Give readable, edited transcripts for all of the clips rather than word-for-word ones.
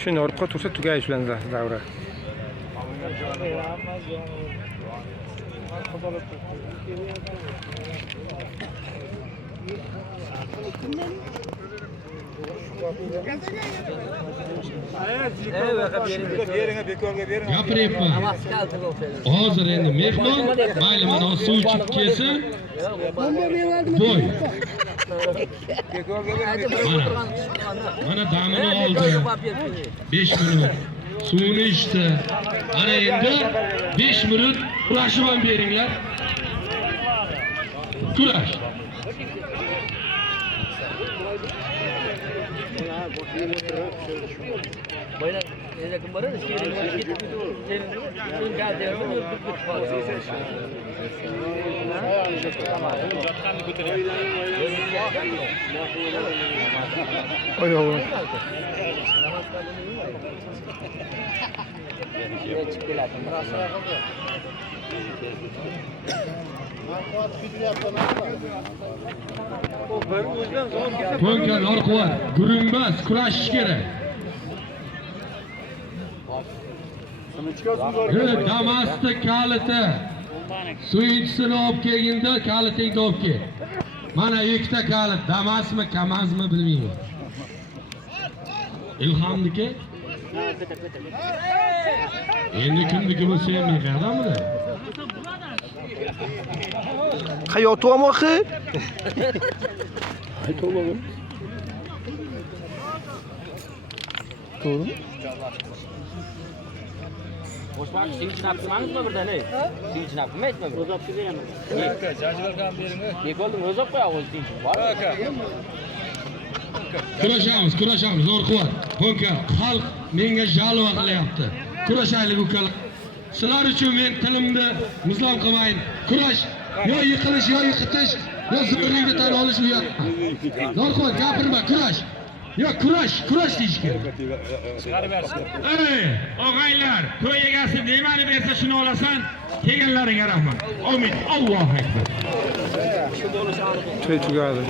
Shuni orqa tursa tugay shularni davra. Gapiryapman. Hozir endi mehmon mayli mana suv ichib kelsa. Voy. Mana damini oldi. 5 minut. Suvini ichdi. Ana endi 5 minut kurashib ham beringlar. Kurash. Baylar kim bor edi? Oyog'i. To'nkan orqalar gurumbas kurashish kerak. Damasda kaliti. Suyunchisini olib kelganda kalitingni olib kel. Mana ikkita kalit, Damasmi, Kamazmi bilmayman. Ilhomniki? Endi kimniki bo'lsa ham yig'adimi? Hayot omoqi. To'g'ri. To'g'ri. Boshmaq sinchilab qilmangizmi birdan, ey? Sinchilab qilmaysizmi? O'zab beraman. Aka, jajlarga bering. Bekolding o'zab qo'ya o'z tinch. Bor aka. Kurashamiz, zo'r quvvat. Bunga xalq menga jalva qilyapti. Kurashaylik ukalar. Sizlar uchun men tilimni muzlam qilmayin. Kurash, yo yiqilish, yo yiqitish, yo zo'rlikni tan olish u yoqda. Zo'r quvvat gapirma, kurash. Yo kurash deyish kerak. Chiqarib bersin. Ey, og'aylar, to'y egasi nemani bersa shuni olasan. Kelganlaringga rahmat. Amin. Allohu akbar. To'y tugadi.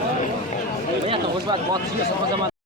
Bu yoqda o'zbak botishga so'raman.